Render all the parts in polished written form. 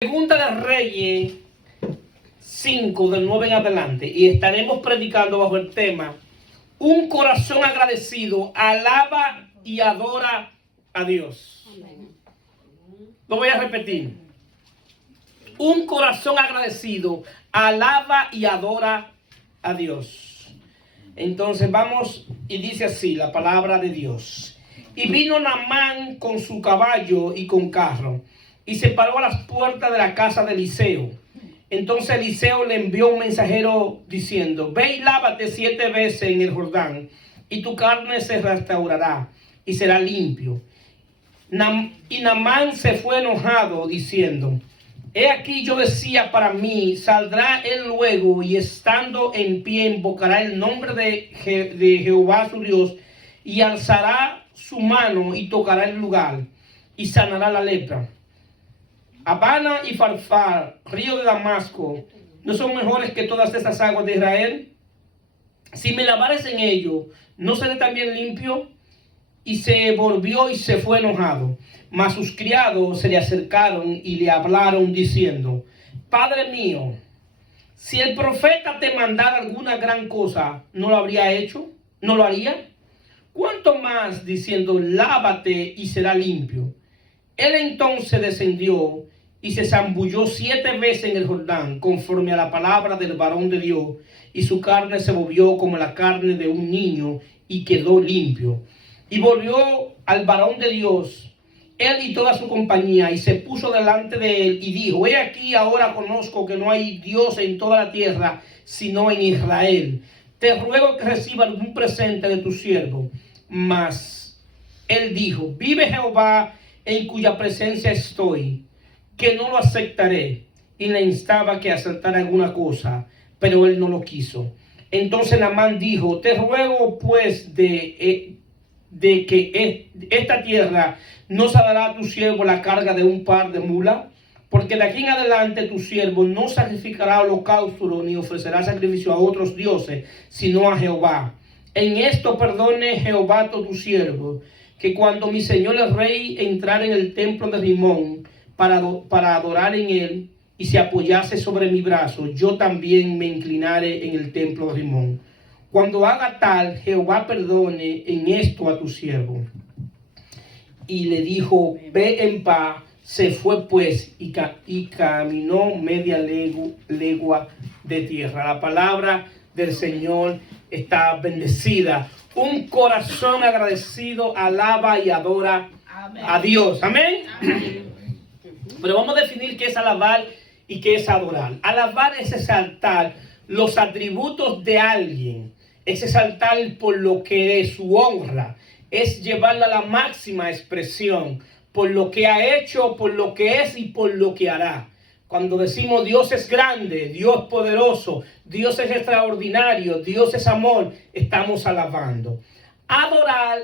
Segunda de Reyes 5, del 9 en adelante, y estaremos predicando bajo el tema: un corazón agradecido alaba y adora a Dios. Lo voy a repetir: un corazón agradecido alaba y adora a Dios. Entonces vamos, y dice así la palabra de Dios: y vino Naamán con su caballo y con carro, y se paró a las puertas de la casa de Eliseo. Entonces Eliseo le envió un mensajero diciendo: ve y lávate 7 veces en el Jordán, y tu carne se restaurará y será limpio. Y Naamán se fue enojado, diciendo: he aquí, yo decía para mí, saldrá él luego, y estando en pie invocará el nombre de Jehová su Dios, y alzará su mano y tocará el lugar, y sanará la lepra. Abana y Farfar, río de Damasco, ¿no son mejores que todas estas aguas de Israel? Si me lavares en ello, ¿no seré también limpio? Y se volvió y se fue enojado. Mas sus criados se le acercaron y le hablaron diciendo: Padre mío, si el profeta te mandara alguna gran cosa, ¿no lo habría hecho? ¿No lo haría? ¿Cuánto más diciendo: lávate y será limpio? Él entonces descendió y se zambulló 7 veces en el Jordán, conforme a la palabra del varón de Dios, y su carne se volvió como la carne de un niño, y quedó limpio. Y volvió al varón de Dios, él y toda su compañía, y se puso delante de él, y dijo: he aquí, ahora conozco que no hay Dios en toda la tierra, sino en Israel. Te ruego que reciba algún presente de tu siervo. Mas él dijo: vive Jehová, en cuya presencia estoy, que no lo aceptaré. Y le instaba que aceptara alguna cosa, pero él no lo quiso. Entonces Naamán dijo: te ruego pues de que esta tierra no se dará a tu siervo la carga de un par de mulas, porque de aquí en adelante tu siervo no sacrificará holocausto ni ofrecerá sacrificio a otros dioses, sino a Jehová. En esto perdone Jehová a tu siervo, que cuando mi señor el rey entrara en el templo de Rimón para adorar en él, y se apoyase sobre mi brazo, yo también me inclinaré en el templo de Rimón. Cuando haga tal, Jehová perdone en esto a tu siervo. Y le dijo: ve en paz. Se fue pues y caminó media legua de tierra. La palabra del Señor está bendecida. Un corazón agradecido alaba y adora a Dios. Amén. Pero vamos a definir qué es alabar y qué es adorar. Alabar es exaltar los atributos de alguien. Es exaltar por lo que es su honra. Es llevarla a la máxima expresión por lo que ha hecho, por lo que es y por lo que hará. Cuando decimos Dios es grande, Dios es poderoso, Dios es extraordinario, Dios es amor, estamos alabando. Adorar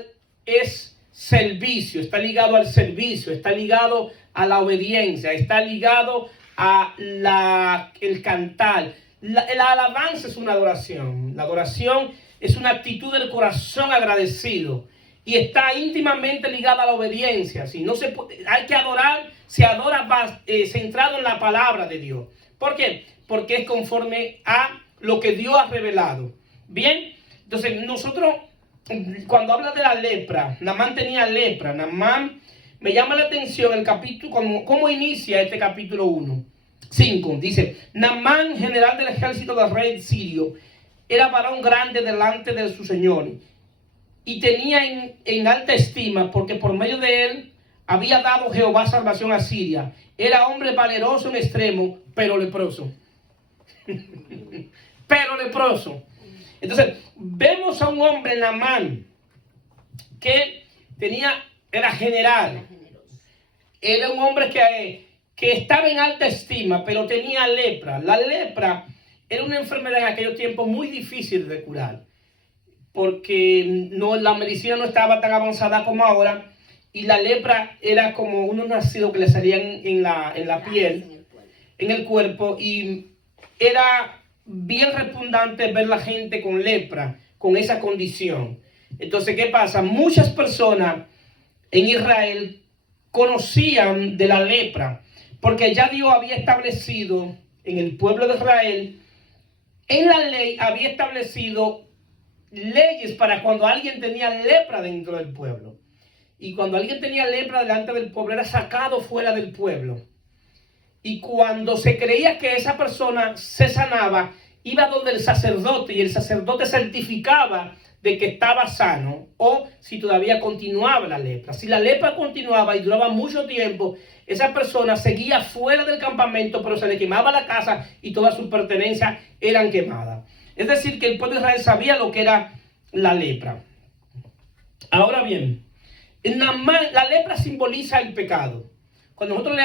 es servicio, está ligado al servicio, está ligado a la obediencia, está ligado a el cantar. La alabanza es una adoración. La adoración es una actitud del corazón agradecido y está íntimamente ligada a la obediencia. Si no se puede, hay que adorar, se adora centrado en la palabra de Dios. ¿Por qué? Porque es conforme a lo que Dios ha revelado. Bien, entonces nosotros, cuando habla de la lepra, Naamán tenía lepra. Naamán, me llama la atención el capítulo, cómo inicia este capítulo 5. Dice: Naamán, general del ejército del rey sirio, era varón grande delante de su señor, y tenía en alta estima, porque por medio de él había dado Jehová salvación a Siria. Era hombre valeroso en extremo, pero leproso. Pero leproso. Entonces, vemos a un hombre, Naamán, que era general. Era un hombre que estaba en alta estima, pero tenía lepra. La lepra era una enfermedad en aquellos tiempos muy difícil de curar, porque la medicina no estaba tan avanzada como ahora, y la lepra era como unos nacidos que le salían en la piel, en el cuerpo, y era bien repugnante ver la gente con lepra, con esa condición. Entonces, ¿qué pasa? Muchas personas en Israel conocían de la lepra, porque ya Dios había establecido en el pueblo de Israel, en la ley había establecido leyes para cuando alguien tenía lepra dentro del pueblo. Y cuando alguien tenía lepra delante del pueblo, era sacado fuera del pueblo. Y cuando se creía que esa persona se sanaba, iba donde el sacerdote, y el sacerdote certificaba de que estaba sano, o si todavía continuaba la lepra. Si la lepra continuaba y duraba mucho tiempo, esa persona seguía fuera del campamento, pero se le quemaba la casa y todas sus pertenencias eran quemadas. Es decir, que el pueblo de Israel sabía lo que era la lepra. Ahora bien, la lepra simboliza el pecado. Cuando nosotros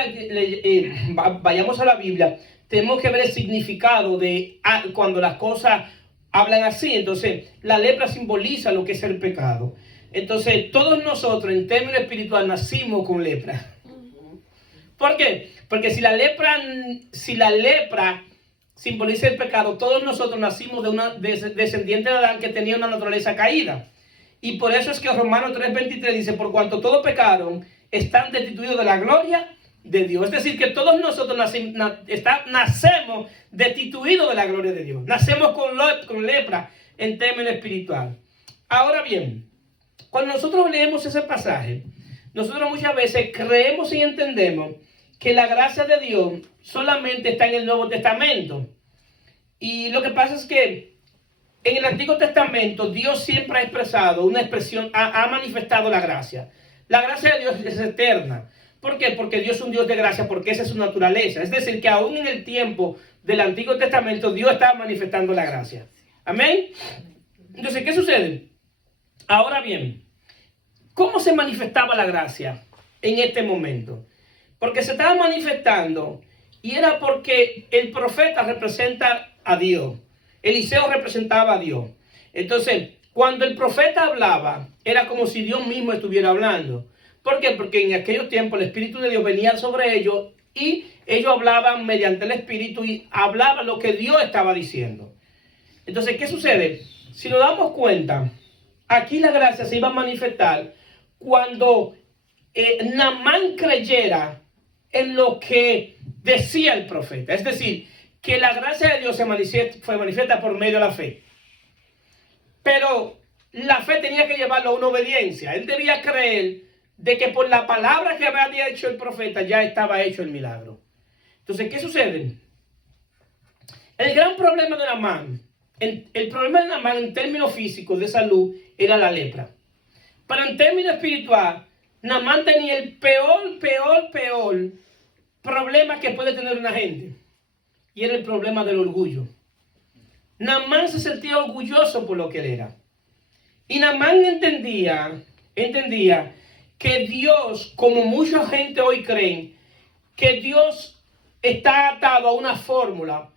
vayamos a la Biblia, tenemos que ver el significado de cuando las cosas hablan así. Entonces, la lepra simboliza lo que es el pecado. Entonces, todos nosotros, en términos espirituales, nacimos con lepra. ¿Por qué? Porque si la lepra simboliza el pecado, todos nosotros nacimos de una descendiente de Adán que tenía una naturaleza caída. Y por eso es que Romanos 3:23 dice, por cuanto todos pecaron, están destituidos de la gloria de Dios. Es decir, que todos nosotros nacemos destituidos de la gloria de Dios. Nacemos con lepra en términos espiritual. Ahora bien, cuando nosotros leemos ese pasaje, nosotros muchas veces creemos y entendemos que la gracia de Dios solamente está en el Nuevo Testamento. Y lo que pasa es que en el Antiguo Testamento Dios siempre ha expresado una expresión, ha manifestado la gracia. La gracia de Dios es eterna. ¿Por qué? Porque Dios es un Dios de gracia, porque esa es su naturaleza. Es decir, que aún en el tiempo del Antiguo Testamento Dios estaba manifestando la gracia. Amén. Entonces, ¿qué sucede? Ahora bien, ¿cómo se manifestaba la gracia en este momento? Porque se estaba manifestando y era porque el profeta representa a Dios. Eliseo representaba a Dios. Entonces, cuando el profeta hablaba, era como si Dios mismo estuviera hablando. ¿Por qué? Porque en aquellos tiempos el Espíritu de Dios venía sobre ellos y ellos hablaban mediante el Espíritu y hablaban lo que Dios estaba diciendo. Entonces, ¿qué sucede? Si nos damos cuenta, aquí la gracia se iba a manifestar cuando Naamán creyera en lo que decía el profeta. Es decir, que la gracia de Dios se manifiesta por medio de la fe. Pero la fe tenía que llevarlo a una obediencia. Él debía creer de que por la palabra que había dicho el profeta ya estaba hecho el milagro. Entonces, ¿qué sucede? El gran problema de Naamán, el problema de Naamán en términos físicos de salud era la lepra. Pero en términos espiritual, Naamán tenía el peor problema que puede tener una gente. Y era el problema del orgullo. Naamán se sentía orgulloso por lo que él era. Y Naamán entendía que Dios, como mucha gente hoy cree, que Dios está atado a una fórmula,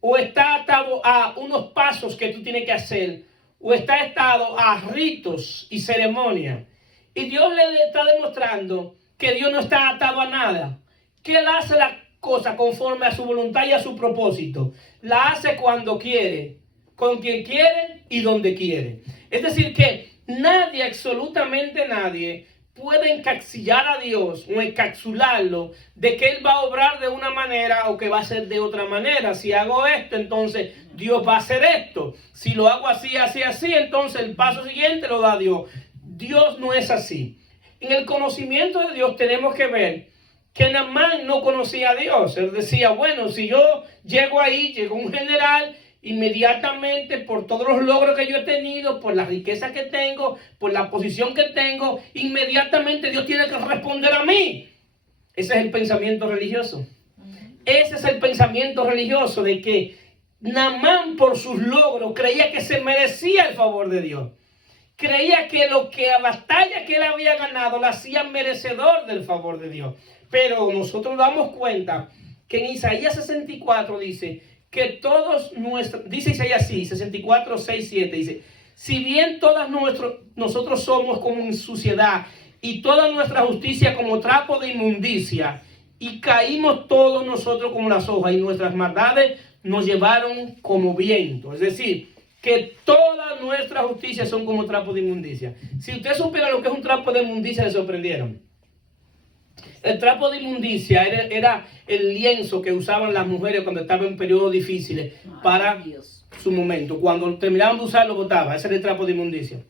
o está atado a unos pasos que tú tienes que hacer, o está atado a ritos y ceremonias. Y Dios le está demostrando que Dios no está atado a nada, que Él hace la cosa conforme a su voluntad y a su propósito. La hace cuando quiere, con quien quiere y donde quiere. Es decir, que nadie, absolutamente nadie, puede encapsular a Dios o encapsularlo de que Él va a obrar de una manera o que va a ser de otra manera. Si hago esto, entonces Dios va a hacer esto. Si lo hago así, entonces el paso siguiente lo da Dios. Dios no es así. En el conocimiento de Dios tenemos que ver que Naamán no conocía a Dios. Él decía, bueno, si yo llego ahí, llegó un general, inmediatamente por todos los logros que yo he tenido, por la riqueza que tengo, por la posición que tengo, inmediatamente Dios tiene que responder a mí. Ese es el pensamiento religioso. Ese es el pensamiento religioso de que Naamán por sus logros creía que se merecía el favor de Dios. Creía que la batalla que él había ganado la hacía merecedor del favor de Dios. Pero nosotros damos cuenta que en Isaías 64 dice que todos nuestros, dice Isaías así, 64, 6, 7, dice, si bien nosotros somos como en suciedad y toda nuestra justicia como trapo de inmundicia, y caímos todos nosotros como las hojas y nuestras maldades nos llevaron como viento. Es decir, que todas nuestras justicias son como trapo de inmundicia. Si usted supiera lo que es un trapo de inmundicia, le sorprendieron. El trapo de inmundicia era el lienzo que usaban las mujeres cuando estaban en periodos difíciles para su momento. Cuando terminaban de usarlo, botaban. Ese era el trapo de inmundicia.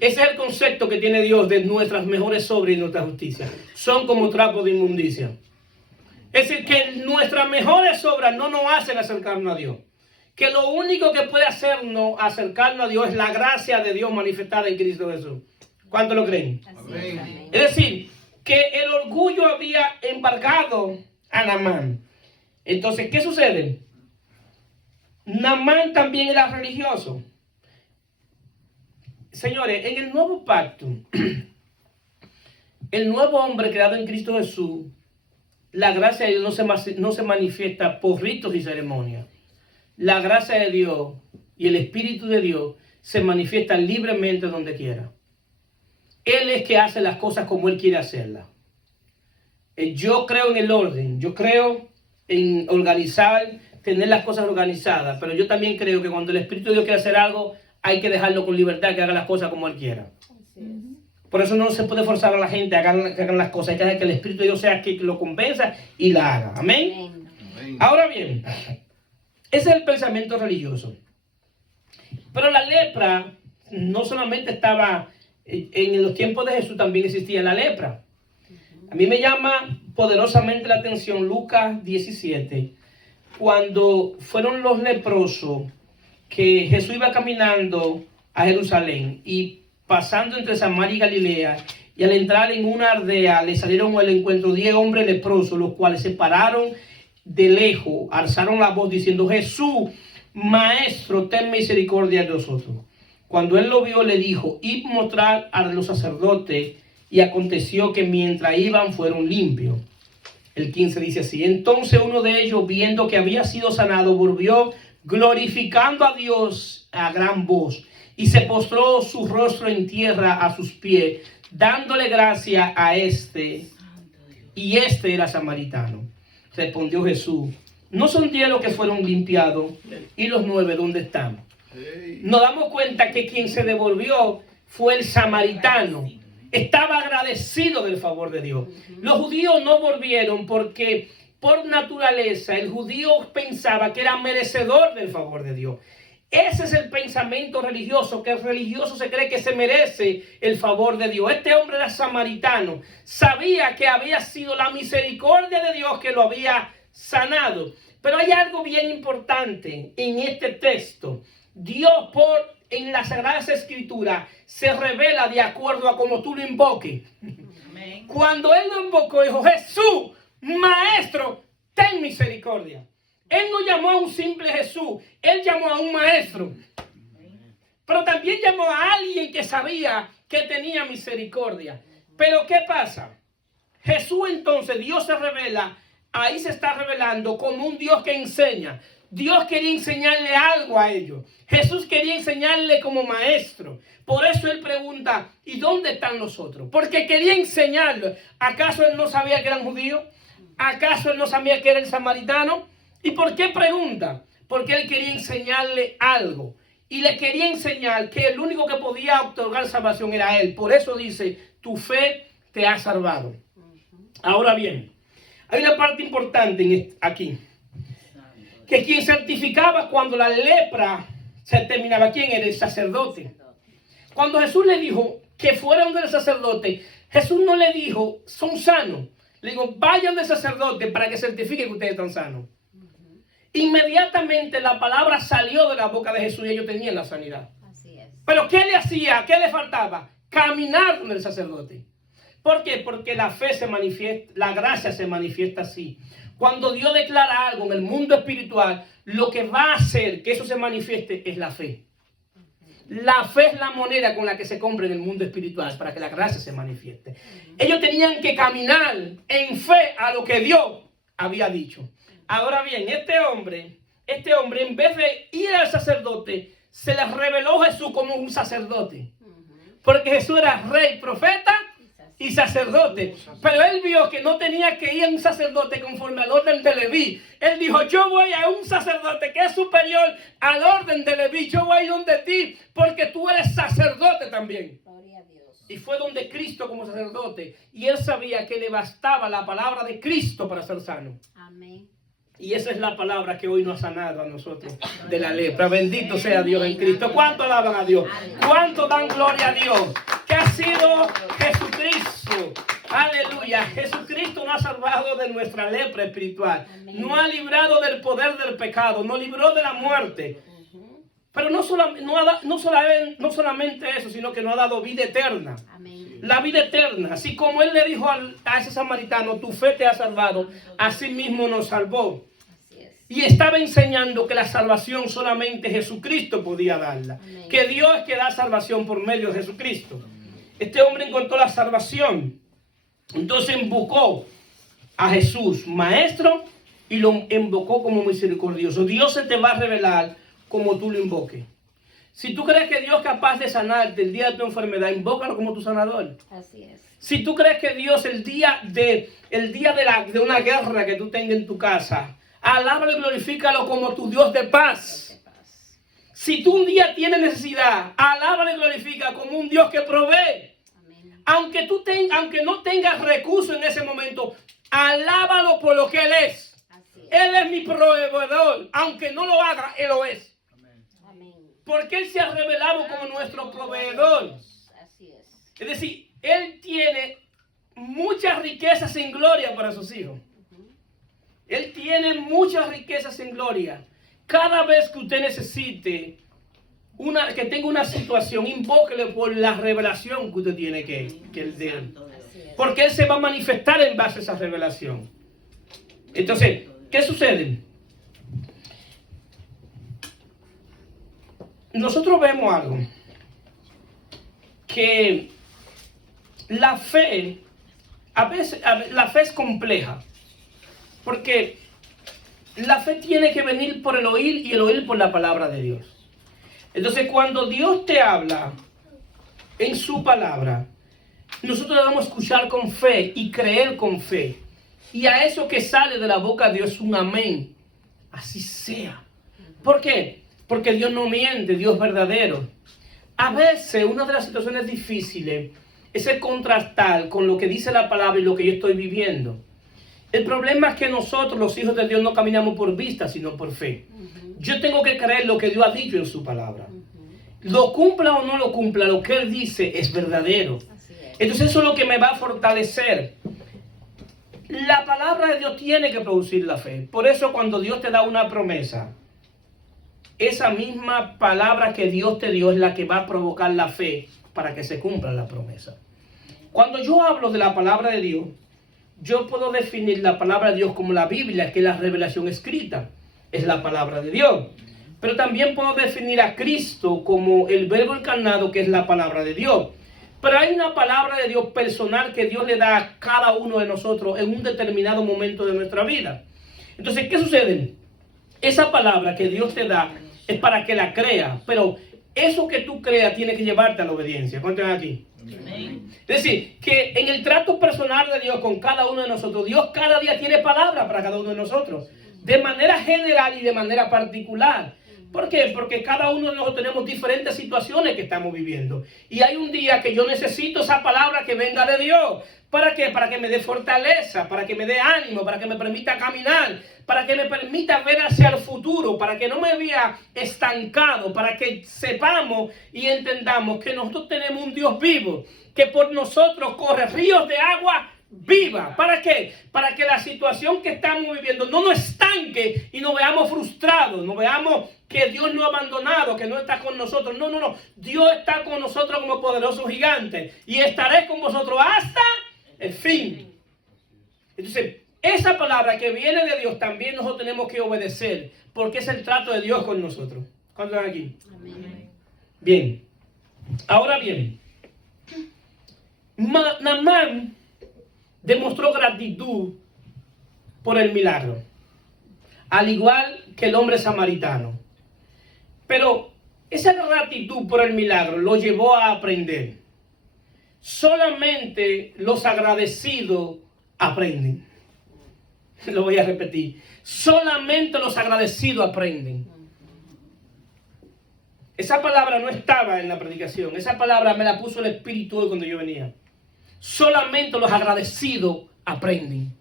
Ese es el concepto que tiene Dios de nuestras mejores obras y nuestra justicia. Son como trapos de inmundicia. Es decir, que nuestras mejores obras no nos hacen acercarnos a Dios. Que lo único que puede hacernos acercarnos a Dios es la gracia de Dios manifestada en Cristo Jesús. ¿Cuántos lo creen? Amén. Es decir, que el orgullo había embargado a Naamán. Entonces, ¿qué sucede? Naamán también era religioso. Señores, en el nuevo pacto, el nuevo hombre creado en Cristo Jesús, la gracia de Dios no se manifiesta por ritos y ceremonias. La gracia de Dios y el Espíritu de Dios se manifiestan libremente donde quiera. Él es que hace las cosas como Él quiere hacerlas. Yo creo en el orden, yo creo en organizar, tener las cosas organizadas, pero yo también creo que cuando el Espíritu de Dios quiere hacer algo, hay que dejarlo con libertad, que haga las cosas como Él quiera. Por eso no se puede forzar a la gente a que hagan las cosas, hay que dejar que el Espíritu de Dios sea quien lo convenza y la haga. Amén. Amén. Ahora bien, ese es el pensamiento religioso. Pero la lepra no solamente estaba en los tiempos de Jesús, también existía la lepra. A mí me llama poderosamente la atención Lucas 17, cuando fueron los leprosos que Jesús iba caminando a Jerusalén y pasando entre Samaria y Galilea, y al entrar en una aldea le salieron al encuentro 10 hombres leprosos, los cuales se pararon de lejos, alzaron la voz diciendo: Jesús, Maestro, ten misericordia de nosotros. Cuando él lo vio, le dijo: id mostrar a los sacerdotes. Y aconteció que mientras iban fueron limpios. El 15 dice así: entonces uno de ellos, viendo que había sido sanado, volvió glorificando a Dios a gran voz, y se postró su rostro en tierra a sus pies, dándole gracia a este. Y este era samaritano. Respondió Jesús: ¿no son 10 los que fueron limpiados? ¿Y los 9 dónde están? Nos damos cuenta que quien se devolvió fue el samaritano. Estaba agradecido del favor de Dios. Los judíos no volvieron porque por naturaleza el judío pensaba que era merecedor del favor de Dios. Ese es el pensamiento religioso, que el religioso se cree que se merece el favor de Dios. Este hombre era samaritano, sabía que había sido la misericordia de Dios que lo había sanado. Pero hay algo bien importante en este texto. Dios en las Sagradas Escrituras se revela de acuerdo a como tú lo invoques. Amén. Cuando él lo invocó, dijo: Jesús, Maestro, ten misericordia. Él no llamó a un simple Jesús, él llamó a un maestro. Pero también llamó a alguien que sabía que tenía misericordia. Pero ¿qué pasa? Jesús entonces, Dios se revela, ahí se está revelando como un Dios que enseña. Dios quería enseñarle algo a ellos. Jesús quería enseñarle como maestro. Por eso él pregunta: ¿y dónde están los otros? Porque quería enseñarlo. ¿Acaso él no sabía que eran judíos? ¿Acaso él no sabía que era el samaritano? ¿Y por qué pregunta? Porque él quería enseñarle algo. Y le quería enseñar que el único que podía otorgar salvación era él. Por eso dice: tu fe te ha salvado. Ahora bien, hay una parte importante aquí. Que quien certificaba cuando la lepra se terminaba, ¿quién era? El sacerdote. Cuando Jesús le dijo que fueran del sacerdote, Jesús no le dijo: son sanos. Le dijo: vayan del sacerdote para que certifique que ustedes están sanos. Inmediatamente la palabra salió de la boca de Jesús y ellos tenían la sanidad. Así es. Pero ¿qué le hacía? ¿Qué le faltaba? Caminar con el sacerdote. ¿Por qué? Porque la fe se manifiesta, la gracia se manifiesta así. Cuando Dios declara algo en el mundo espiritual, lo que va a hacer que eso se manifieste es la fe. La fe es la moneda con la que se compra en el mundo espiritual para que la gracia se manifieste. Ellos tenían que caminar en fe a lo que Dios había dicho. Ahora bien, este hombre, en vez de ir al sacerdote, se le reveló Jesús como un sacerdote. Porque Jesús era rey, profeta y sacerdote. Pero él vio que no tenía que ir a un sacerdote conforme al orden de Leví. Él dijo: yo voy a un sacerdote que es superior al orden de Leví. Yo voy a ir donde ti porque tú eres sacerdote también. Gloria a Dios. Y fue donde Cristo como sacerdote. Y él sabía que le bastaba la palabra de Cristo para ser sano. Amén. Y esa es la palabra que hoy nos ha sanado a nosotros de la lepra. Bendito sea Dios en Cristo. ¿Cuánto alaban a Dios? ¿Cuánto dan gloria a Dios? Que ha sido Jesucristo. Aleluya. Jesucristo nos ha salvado de nuestra lepra espiritual. Nos ha librado del poder del pecado. Nos libró de la muerte. Pero no solamente eso, sino que nos ha dado vida eterna. Amén. La vida eterna. Así como él le dijo a ese samaritano, tu fe te ha salvado, así mismo nos salvó. Así es. Y estaba enseñando que la salvación solamente Jesucristo podía darla. Amén. Que Dios es que da salvación por medio de Jesucristo. Este hombre encontró la salvación. Entonces invocó a Jesús, maestro, y lo invocó como misericordioso. Dios se te va a revelar como tú lo invoques. Si tú crees que Dios es capaz de sanarte el día de tu enfermedad, invócalo como tu sanador. Así es. Si tú crees que Dios el día de una guerra que tú tengas en tu casa, alábalo y glorifícalo como tu Dios de paz. Si tú un día tienes necesidad, alábalo y glorifica como un Dios que provee. Amén. Aunque no tengas recursos en ese momento, alábalo por lo que Él es. Así es. Él es mi proveedor. Aunque no lo haga, Él lo es. Amén. Porque Él se ha revelado como nuestro proveedor. Así es. Es decir, Él tiene muchas riquezas en gloria para sus hijos. Él tiene muchas riquezas en gloria. Cada vez que usted necesite que tenga una situación, invóquele por la revelación que usted tiene que Él dé. Así es. Porque Él se va a manifestar en base a esa revelación. Entonces, ¿qué sucede? Nosotros vemos algo. Que la fe, a veces la fe es compleja. Porque la fe tiene que venir por el oír y el oír por la palabra de Dios. Entonces, cuando Dios te habla en su palabra, nosotros debemos escuchar con fe y creer con fe. Y a eso que sale de la boca de Dios un amén. Así sea. ¿Por qué? Porque Dios no miente, Dios es verdadero. A veces una de las situaciones difíciles es el contrastar con lo que dice la palabra y lo que yo estoy viviendo. El problema es que nosotros, los hijos de Dios, no caminamos por vista, sino por fe. Yo tengo que creer lo que Dios ha dicho en su palabra. Lo cumpla o no lo cumpla, lo que Él dice es verdadero. Así es. Entonces eso es lo que me va a fortalecer. La palabra de Dios tiene que producir la fe. Por eso cuando Dios te da una promesa, esa misma palabra que Dios te dio es la que va a provocar la fe para que se cumpla la promesa. Cuando yo hablo de la palabra de Dios, yo puedo definir la palabra de Dios como la Biblia, que es la revelación escrita, es la palabra de Dios. Pero también puedo definir a Cristo como el verbo encarnado, que es la palabra de Dios. Pero hay una palabra de Dios personal que Dios le da a cada uno de nosotros en un determinado momento de nuestra vida. Entonces, ¿qué sucede? Esa palabra que Dios te da es para que la creas, pero eso que tú creas tiene que llevarte a la obediencia. ¿Cuántos aquí? Amén. Es decir, que en el trato personal de Dios con cada uno de nosotros, Dios cada día tiene palabra para cada uno de nosotros, de manera general y de manera particular. ¿Por qué? Porque cada uno de nosotros tenemos diferentes situaciones que estamos viviendo. Y hay un día que yo necesito esa palabra que venga de Dios. ¿Para qué? Para que me dé fortaleza, para que me dé ánimo, para que me permita caminar, para que me permita ver hacia el futuro, para que no me vea estancado, para que sepamos y entendamos que nosotros tenemos un Dios vivo, que por nosotros corre ríos de agua viva. ¿Para qué? Para que la situación que estamos viviendo no nos estanque y nos veamos frustrados, no veamos que Dios nos ha abandonado, que no está con nosotros. No, no, no. Dios está con nosotros como poderoso gigante y estaré con vosotros hasta el fin. Entonces, esa palabra que viene de Dios también nosotros tenemos que obedecer, porque es el trato de Dios con nosotros. ¿Cuántos están aquí? Amén. Bien. Ahora bien, Naamán demostró gratitud por el milagro, al igual que el hombre samaritano. Pero esa gratitud por el milagro lo llevó a aprender. Solamente los agradecidos aprenden. Lo voy a repetir. Solamente los agradecidos aprenden. Esa palabra no estaba en la predicación. Esa palabra me la puso el Espíritu hoy cuando yo venía. Solamente los agradecidos aprenden.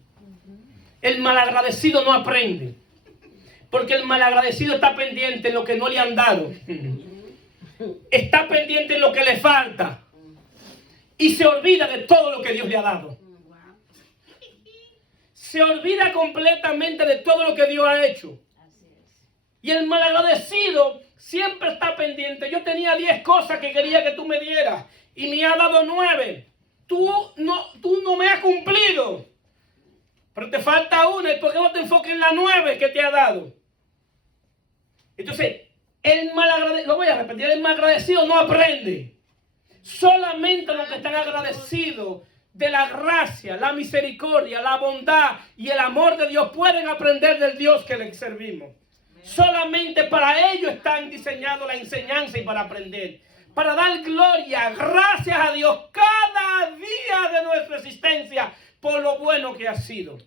El malagradecido no aprende. Porque el malagradecido está pendiente en lo que no le han dado. Está pendiente en lo que le falta. Y se olvida de todo lo que Dios le ha dado. Se olvida completamente de todo lo que Dios ha hecho. Y el malagradecido siempre está pendiente. Yo tenía 10 cosas que quería que tú me dieras. Y me has dado 9. Tú no me has cumplido. Pero te falta una. ¿Y por qué no te enfocas en la 9 que te ha dado? Entonces, lo voy a repetir, el malagradecido no aprende. Solamente los que están agradecidos de la gracia, la misericordia, la bondad y el amor de Dios pueden aprender del Dios que les servimos. Solamente para ellos están diseñados la enseñanza y para aprender. Para dar gloria, gracias a Dios cada día de nuestra existencia por lo bueno que ha sido.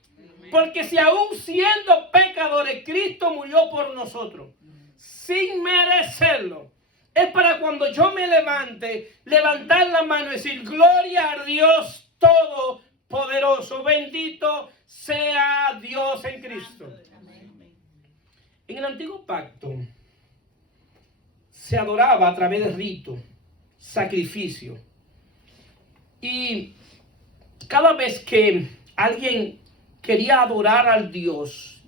Porque si aún siendo pecadores, Cristo murió por nosotros, sin merecerlo. Es para cuando yo me levante, levantar la mano y decir, gloria a Dios Todopoderoso, bendito sea Dios en Cristo. En el antiguo pacto se adoraba a través de rito, sacrificio. Y cada vez que alguien quería adorar al Dios,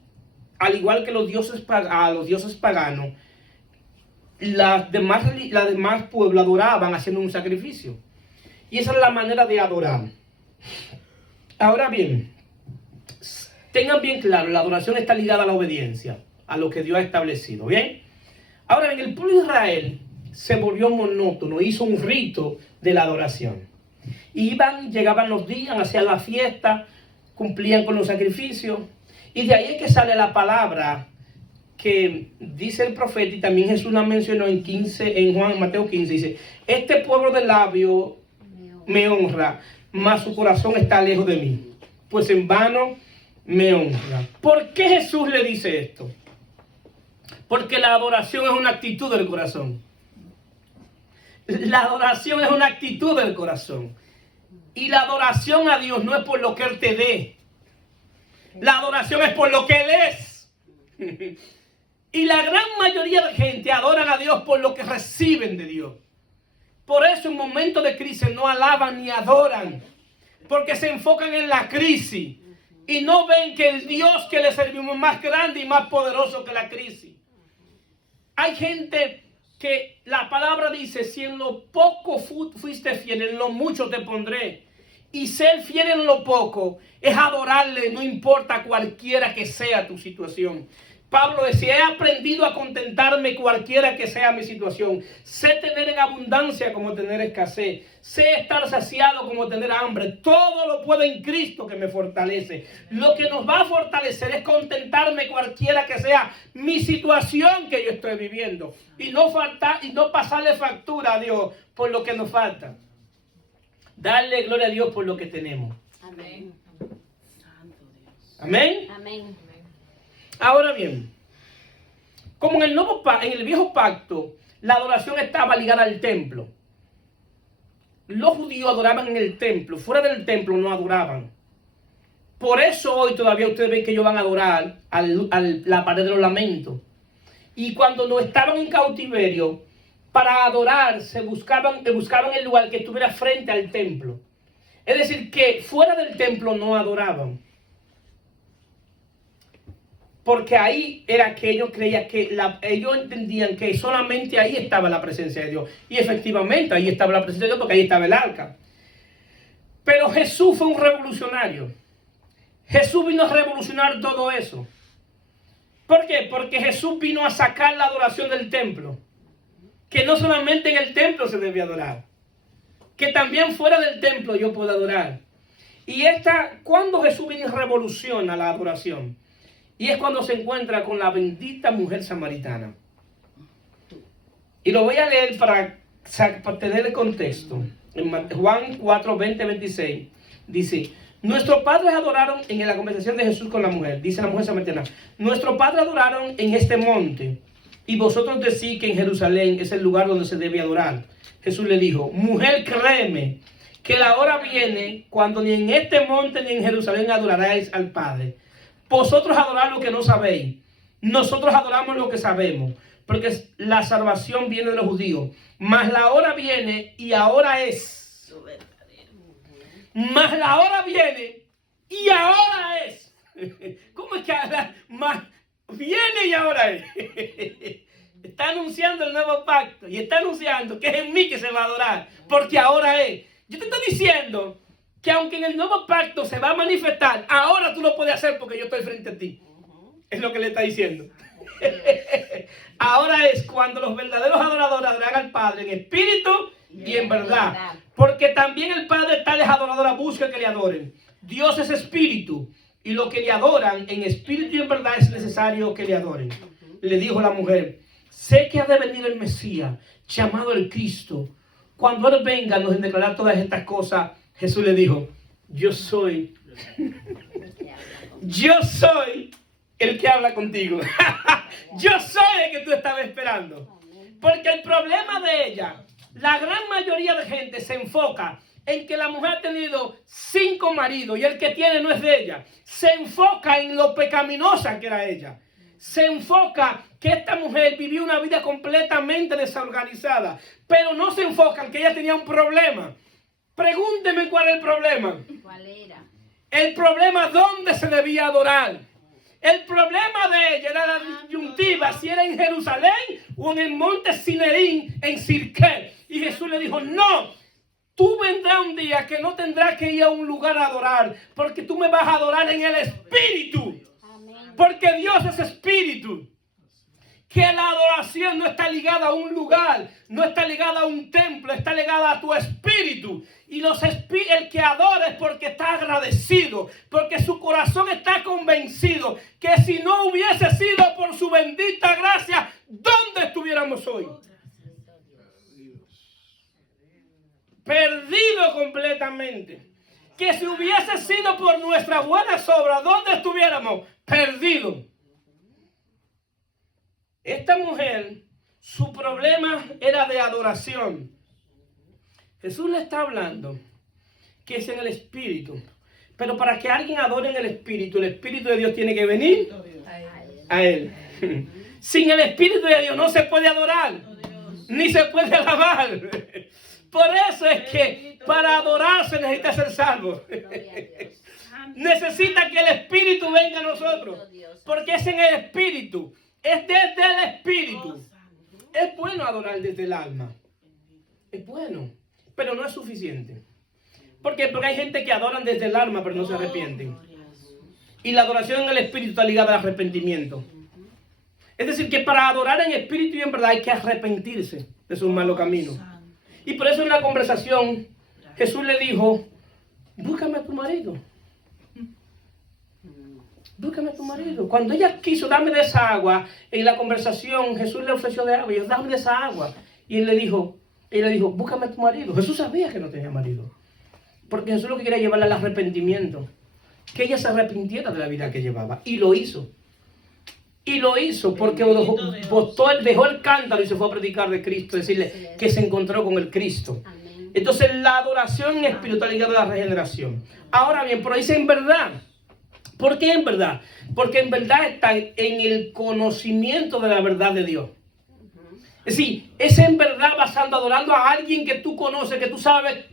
al igual que los dioses paganos, las demás pueblos adoraban haciendo un sacrificio. Y esa es la manera de adorar. Ahora bien, tengan bien claro, la adoración está ligada a la obediencia, a lo que Dios ha establecido. ¿Bien? Ahora bien, el pueblo de Israel se volvió monótono, hizo un rito de la adoración. Llegaban los días, hacían la fiesta, cumplían con los sacrificios. Y de ahí es que sale la palabra que dice el profeta, y también Jesús la mencionó en Mateo 15, dice, este pueblo de labios me honra, mas su corazón está lejos de mí, pues en vano me honra. ¿Por qué Jesús le dice esto? Porque la adoración es una actitud del corazón. La adoración es una actitud del corazón. Y la adoración a Dios no es por lo que Él te dé. La adoración es por lo que Él es. Y la gran mayoría de gente adoran a Dios por lo que reciben de Dios. Por eso en momentos de crisis no alaban ni adoran. Porque se enfocan en la crisis. Y no ven que el Dios que le servimos es más grande y más poderoso que la crisis. Hay gente que la palabra dice, si en lo poco fuiste fiel, en lo mucho te pondré. Y ser fiel en lo poco es adorarle, no importa cualquiera que sea tu situación. Pablo decía, he aprendido a contentarme cualquiera que sea mi situación. Sé tener en abundancia como tener escasez. Sé estar saciado como tener hambre. Todo lo puedo en Cristo que me fortalece. Lo que nos va a fortalecer es contentarme cualquiera que sea mi situación que yo estoy viviendo. Y no pasarle factura a Dios por lo que nos falta. Darle gloria a Dios por lo que tenemos. Amén. Amén. Amén. Ahora bien, como en el viejo pacto, la adoración estaba ligada al templo. Los judíos adoraban en el templo, fuera del templo no adoraban. Por eso hoy todavía ustedes ven que ellos van a adorar a la pared de los lamentos. Y cuando no estaban en cautiverio, para adorar buscaban el lugar que estuviera frente al templo. Es decir, que fuera del templo no adoraban. Porque ahí era que ellos creían ellos entendían que solamente ahí estaba la presencia de Dios. Y efectivamente ahí estaba la presencia de Dios porque ahí estaba el arca. Pero Jesús fue un revolucionario. Jesús vino a revolucionar todo eso. ¿Por qué? Porque Jesús vino a sacar la adoración del templo. Que no solamente en el templo se debe adorar. Que también fuera del templo yo puedo adorar. Y cuando Jesús vino y revoluciona la adoración. Y es cuando se encuentra con la bendita mujer samaritana. Y lo voy a leer para tener el contexto. En Juan 4, 20, 26 dice, nuestros padres adoraron en la conversación de Jesús con la mujer. Dice la mujer samaritana, nuestros padres adoraron en este monte. y vosotros decís que en Jerusalén es el lugar donde se debe adorar. Jesús le dijo, mujer, créeme, que la hora viene cuando ni en este monte ni en Jerusalén adoraréis al Padre. Vosotros adoráis lo que no sabéis, nosotros adoramos lo que sabemos, porque la salvación viene de los judíos. Mas la hora viene y ahora es. Mas la hora viene y ahora es. ¿Cómo es que más viene y ahora es? Está anunciando el nuevo pacto y está anunciando que es en mí que se va a adorar, porque ahora es. Yo te estoy diciendo que aunque en el nuevo pacto se va a manifestar, ahora tú lo puedes hacer porque yo estoy frente a ti. Es lo que le está diciendo. Ahora es cuando los verdaderos adoradores adoran al Padre en espíritu y en verdad. Porque también el Padre tales adoradores busca que le adoren. Dios es espíritu y los que le adoran en espíritu y en verdad es necesario que le adoren. Le dijo la mujer, sé que ha de venir el Mesías, llamado el Cristo. Cuando Él venga nos declarar todas estas cosas, Jesús le dijo, yo soy el que habla contigo. Yo soy el que tú estabas esperando. Porque el problema de ella, la gran mayoría de gente se enfoca en que la mujer ha tenido 5 maridos y el que tiene no es de ella. Se enfoca en lo pecaminosa que era ella. Se enfoca que esta mujer vivió una vida completamente desorganizada. Pero no se enfoca en que ella tenía un problema. Pregúnteme cuál es el problema. ¿Cuál era? El problema dónde se debía adorar. El problema de ella era la disyuntiva, si era en Jerusalén o en el monte Sinaí, en Sirqué. Y Jesús le dijo, no, tú vendrás un día que no tendrás que ir a un lugar a adorar, porque tú me vas a adorar en el Espíritu. Amén. Porque Dios es Espíritu. Que la adoración no está ligada a un lugar, no está ligada a un templo, está ligada a tu espíritu. Y el que adora es porque está agradecido, porque su corazón está convencido que si no hubiese sido por su bendita gracia, ¿dónde estuviéramos hoy? Perdido completamente. Que si hubiese sido por nuestras buenas obras, ¿dónde estuviéramos? Perdidos. Esta mujer, su problema era de adoración. Jesús le está hablando que es en el Espíritu. Pero para que alguien adore en el Espíritu de Dios tiene que venir a Él. Sin el Espíritu de Dios no se puede adorar, ni se puede alabar. Por eso es que para adorar se necesita ser salvo. Necesita que el Espíritu venga a nosotros. Porque es en el Espíritu. Es desde el Espíritu. Es bueno adorar desde el alma. Es bueno. Pero no es suficiente. ¿Por qué? Porque hay gente que adoran desde el alma pero no se arrepienten. Y la adoración en el Espíritu está ligada al arrepentimiento. Es decir, que para adorar en espíritu y en verdad hay que arrepentirse de sus malos caminos. Y por eso en la conversación Jesús le dijo, búscame a tu marido. Búscame a tu marido. Cuando ella quiso darme de esa agua, en la conversación Jesús le ofreció de agua y dijo, dame de esa agua. Y él le dijo, búscame a tu marido. Jesús sabía que no tenía marido. Porque Jesús lo que quería llevarle al arrepentimiento. Que ella se arrepintiera de la vida que llevaba. Y lo hizo. Y lo hizo porque dejó el cántaro y se fue a predicar de Cristo. Decirle que se encontró con el Cristo. Entonces la adoración espiritual ligada a la regeneración. Ahora bien, pero dice en verdad. ¿Por qué en verdad? Porque en verdad está en el conocimiento de la verdad de Dios. Es decir, es en verdad basando, adorando a alguien que tú conoces, que tú sabes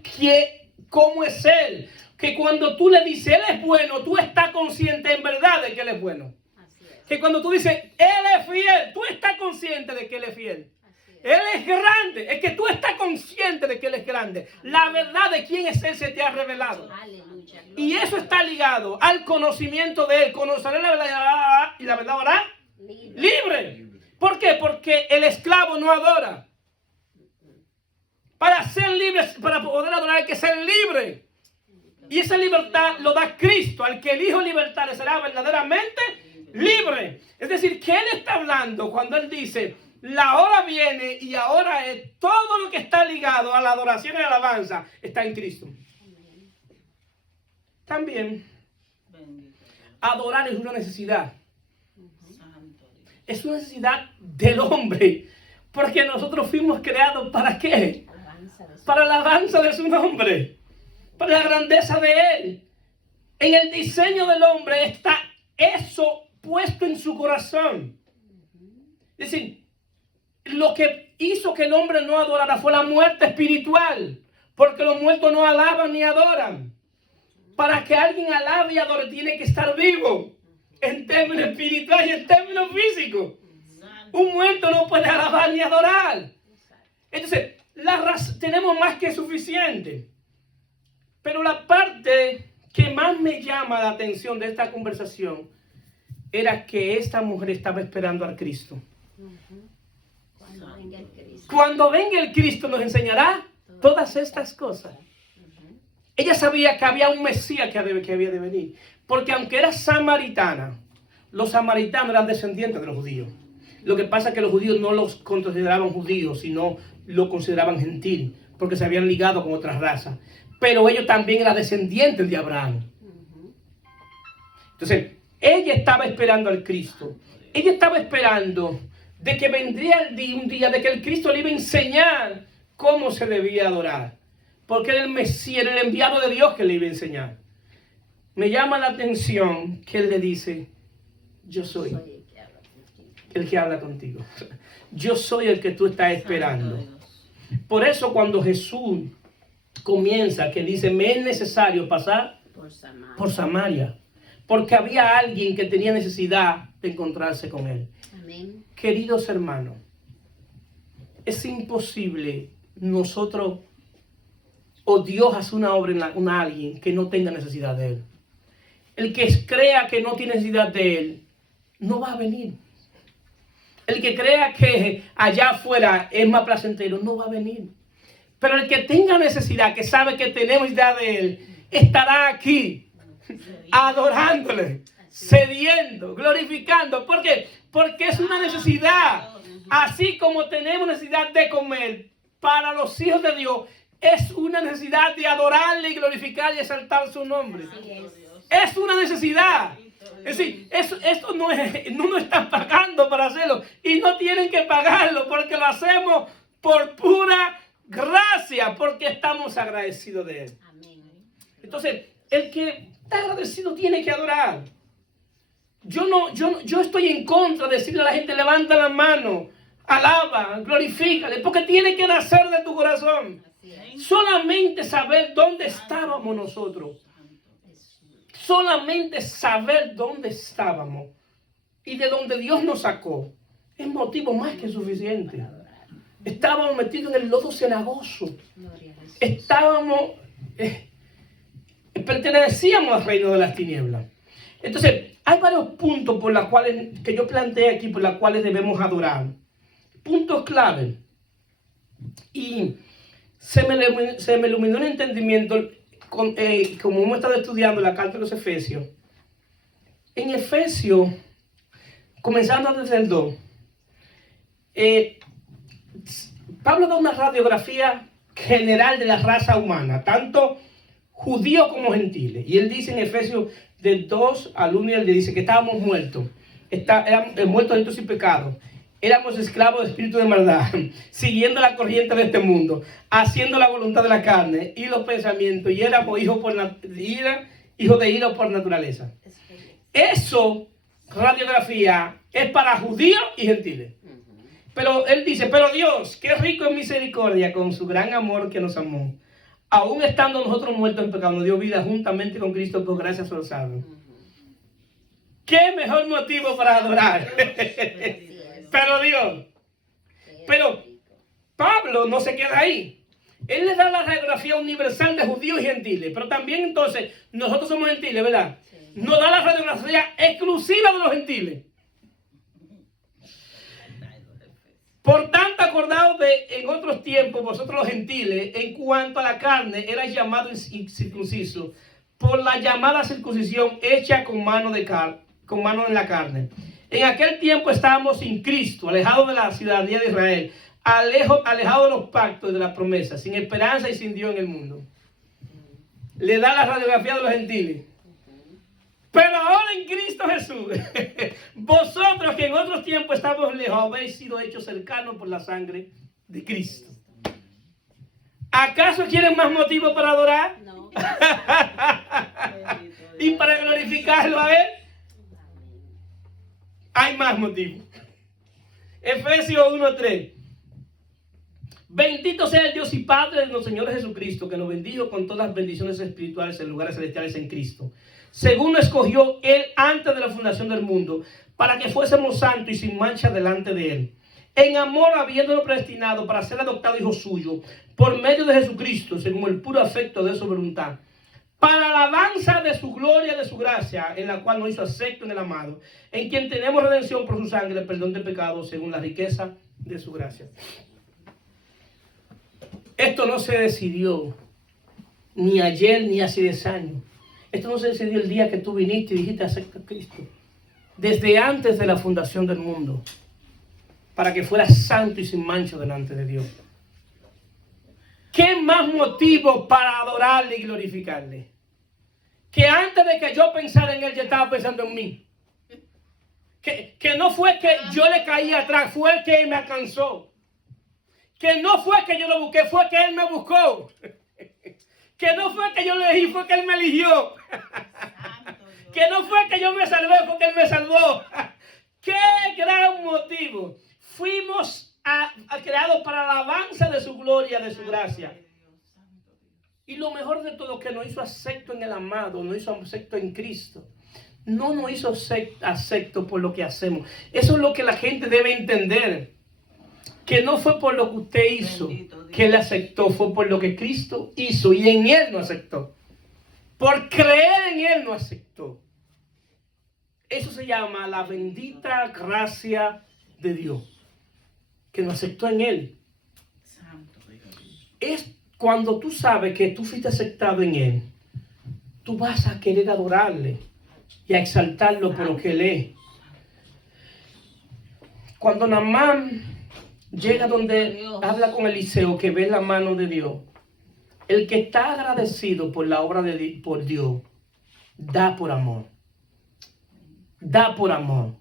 cómo es Él. Que cuando tú le dices, Él es bueno, tú estás consciente en verdad de que Él es bueno. Que cuando tú dices, Él es fiel, tú estás consciente de que Él es fiel. Él es grande, es que tú estás consciente de que Él es grande. La verdad de quién es Él se te ha revelado. Y eso está ligado al conocimiento de Él. Conoceré la verdad y la verdad hará libre. ¿Por qué? Porque el esclavo no adora. Para ser libre, para poder adorar hay que ser libre. Y esa libertad lo da Cristo. Al que el Hijo libertad le será verdaderamente libre. Es decir, que Él está hablando cuando Él dice, la hora viene y ahora es todo lo que está ligado a la adoración y la alabanza está en Cristo. También, adorar es una necesidad. Es una necesidad del hombre. Porque nosotros fuimos creados ¿para qué? Para la alabanza de su nombre. Para la grandeza de Él. En el diseño del hombre está eso puesto en su corazón. Es decir, lo que hizo que el hombre no adorara fue la muerte espiritual. Porque los muertos no alaban ni adoran. Para que alguien alabe y adore tiene que estar vivo. En términos espirituales y en términos físicos. Un muerto no puede alabar ni adorar. Entonces, tenemos más que suficiente. Pero la parte que más me llama la atención de esta conversación era que esta mujer estaba esperando al Cristo. Cuando venga el Cristo. Cuando venga el Cristo nos enseñará todas estas cosas. Ella sabía que había un Mesías que había de venir. Porque aunque era samaritana, los samaritanos eran descendientes de los judíos. Lo que pasa es que los judíos no los consideraban judíos, sino lo consideraban gentil, porque se habían ligado con otras razas. Pero ellos también eran descendientes de Abraham. Entonces, ella estaba esperando al Cristo. Ella estaba esperando de que vendría un día de que el Cristo le iba a enseñar cómo se debía adorar. Porque era el Mesías, era el enviado de Dios que le iba a enseñar. Me llama la atención que él le dice, yo soy el que habla contigo. Yo soy el que tú estás esperando. Por eso cuando Jesús comienza, que dice, me es necesario pasar por Samaria. Porque había alguien que tenía necesidad de encontrarse con él. Amén. Queridos hermanos, es imposible nosotros o Dios hace una obra en alguien que no tenga necesidad de él. El que crea que no tiene necesidad de él, no va a venir. El que crea que allá afuera es más placentero, no va a venir. Pero el que tenga necesidad, que sabe que tenemos necesidad de él, estará aquí, adorándole, cediendo, glorificando. ¿Por qué? Porque es una necesidad. Así como tenemos necesidad de comer, para los hijos de Dios, es una necesidad de adorarle y glorificar y exaltar su nombre. Es una necesidad. Es decir, esto no nos están pagando para hacerlo. Y no tienen que pagarlo porque lo hacemos por pura gracia, porque estamos agradecidos de Él. Entonces, el que está agradecido tiene que adorar. Yo estoy en contra de decirle a la gente, levanta la mano, alaba, glorifícale, porque tiene que nacer de tu corazón. Solamente saber dónde estábamos nosotros. Solamente saber dónde estábamos y de dónde Dios nos sacó es motivo más que suficiente. Estábamos metidos en el lodo cenagoso. Estábamos, pertenecíamos al reino de las tinieblas. Entonces, hay varios puntos por los cuales, que yo planteé aquí, por los cuales debemos adorar. Puntos clave. Y se me iluminó el entendimiento como hemos estado estudiando la carta de los Efesios. En Efesios, comenzando desde el 2, Pablo da una radiografía general de la raza humana, tanto judíos como gentiles. Y él dice en Efesios del 2 al 1 y él dice que estábamos muertos, éramos muertos en delitos y pecados. Éramos esclavos de espíritu de maldad, siguiendo la corriente de este mundo, haciendo la voluntad de la carne y los pensamientos, y éramos hijos de ira por naturaleza. Eso, radiografía, es para judíos y gentiles. Pero él dice, pero Dios, qué rico en misericordia, con su gran amor que nos amó. Aún estando nosotros muertos en pecado, nos dio vida juntamente con Cristo por gracia sola salvo. ¿Qué mejor motivo para adorar? Pero Dios. Pero Pablo no se queda ahí. Él le da la radiografía universal de judíos y gentiles. Pero también entonces, nosotros somos gentiles, ¿verdad? Nos da la radiografía exclusiva de los gentiles. Por tanto, acordaos de en otros tiempos, vosotros los gentiles, en cuanto a la carne, erais llamados incircuncisos por la llamada circuncisión hecha con mano en la carne. En aquel tiempo estábamos sin Cristo, alejados de la ciudadanía de Israel, alejados de los pactos y de las promesas, sin esperanza y sin Dios en el mundo. Le da la radiografía de los gentiles. Pero ahora en Cristo Jesús, vosotros que en otros tiempos estábamos lejos, habéis sido hechos cercanos por la sangre de Cristo. ¿Acaso quieren más motivos para adorar? No. Y para glorificarlo a Él, hay más motivos. Efesios 1:3. Bendito sea el Dios y Padre de nuestro Señor Jesucristo, que nos bendijo con todas las bendiciones espirituales en lugares celestiales en Cristo, según nos escogió Él antes de la fundación del mundo, para que fuésemos santos y sin mancha delante de Él, en amor habiéndonos predestinado para ser adoptados hijos suyos, por medio de Jesucristo, según el puro afecto de su voluntad, para la alabanza de su gloria y de su gracia, en la cual nos hizo acepto en el amado, en quien tenemos redención por su sangre, perdón de pecados, según la riqueza de su gracia. Esto no se decidió ni ayer ni hace 10 años. Esto no se decidió el día que tú viniste y dijiste acepta a Cristo. Desde antes de la fundación del mundo, para que fueras santo y sin mancha delante de Dios. ¿Qué más motivo para adorarle y glorificarle? Que antes de que yo pensara en Él, yo estaba pensando en mí. Que no fue que yo le caí atrás, fue el que me alcanzó. Que no fue que yo lo busqué, fue que Él me buscó. Que no fue que yo lo elegí, fue que Él me eligió. Que no fue que yo me salvé, fue que Él me salvó. ¡Qué gran motivo! Fuimos creados para la alabanza de su gloria, de su gracia. Y lo mejor de todo, que nos hizo acepto en el amado, nos hizo acepto en Cristo. No nos hizo acepto por lo que hacemos. Eso es lo que la gente debe entender. Que no fue por lo que usted hizo que Él aceptó, fue por lo que Cristo hizo y en Él no aceptó. Por creer en Él no aceptó. Eso se llama la bendita gracia de Dios, que nos aceptó en Él. Es cuando tú sabes que tú fuiste aceptado en Él, tú vas a querer adorarle y a exaltarlo por lo que Él es. Cuando Naamán llega donde habla con Eliseo, que ve la mano de Dios, el que está agradecido por la obra de por Dios, da por amor. Da por amor.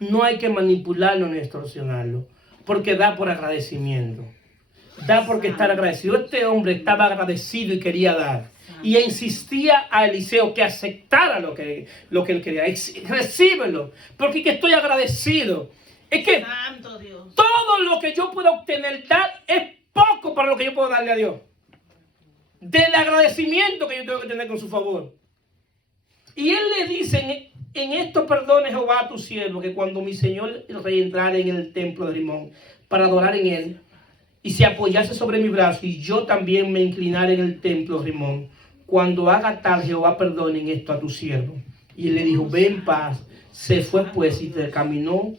No hay que manipularlo ni extorsionarlo, porque da por agradecimiento. Da porque estar agradecido. Este hombre estaba agradecido y quería dar. Y insistía a Eliseo que aceptara lo que él quería. Recíbelo, porque que estoy agradecido. Es que todo lo que yo puedo obtener, dar, es poco para lo que yo puedo darle a Dios. Del agradecimiento que yo tengo que tener con su favor. Y él le dice, en esto perdone Jehová a tu siervo, que cuando mi señor el rey entrara en el templo de Rimón para adorar en él, y se apoyase sobre mi brazo, y yo también me inclinara en el templo de Rimón, cuando haga tal, Jehová perdone en esto a tu siervo. Y él le dijo, ve en paz. Se fue pues y te caminó.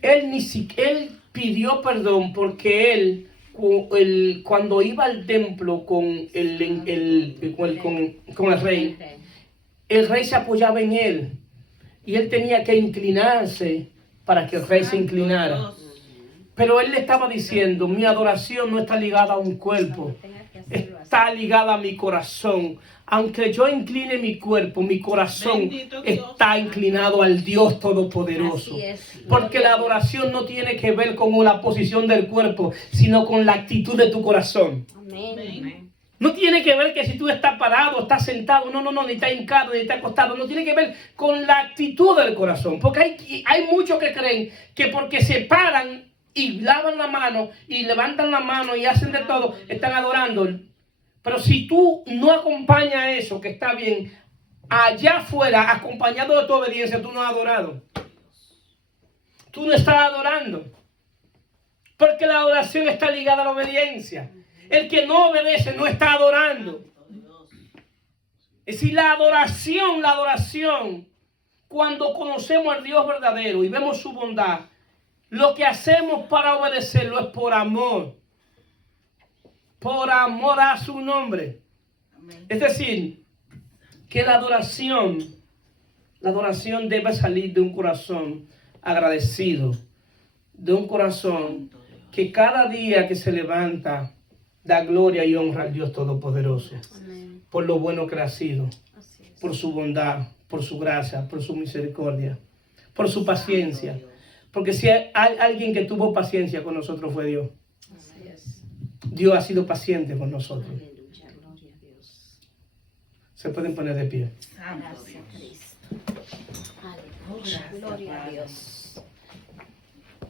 Él pidió perdón porque él, cuando iba al templo con el rey, el rey se apoyaba en él y él tenía que inclinarse para que el rey se inclinara. Pero él le estaba diciendo, mi adoración no está ligada a un cuerpo, está ligada a mi corazón. Aunque yo incline mi cuerpo, mi corazón está inclinado al Dios Todopoderoso. Porque la adoración no tiene que ver con la posición del cuerpo, sino con la actitud de tu corazón. Amén. No tiene que ver que si tú estás parado, estás sentado, no, ni estás hincado, ni estás acostado. No tiene que ver con la actitud del corazón. Porque hay muchos que creen que porque se paran y lavan la mano y levantan la mano y hacen de todo, están adorando. Pero si tú no acompañas eso, que está bien, allá afuera, acompañado de tu obediencia, tú no has adorado. Tú no estás adorando. Porque la adoración está ligada a la obediencia. El que no obedece no está adorando. Es decir, la adoración, cuando conocemos al Dios verdadero y vemos su bondad, lo que hacemos para obedecerlo es por amor. Por amor a su nombre. Amén. Es decir, que la adoración debe salir de un corazón agradecido, de un corazón que cada día que se levanta Da gloria y honra al Dios Todopoderoso Amén. por lo bueno que ha sido, Así es. por su bondad, por su gracia, por su misericordia, por su paciencia. Porque si hay alguien que tuvo paciencia con nosotros fue Dios. Así es. Dios ha sido paciente con nosotros. Aleluya, gloria a Dios. Se pueden poner de pie. Gracias, Cristo. Aleluya, gloria a Dios.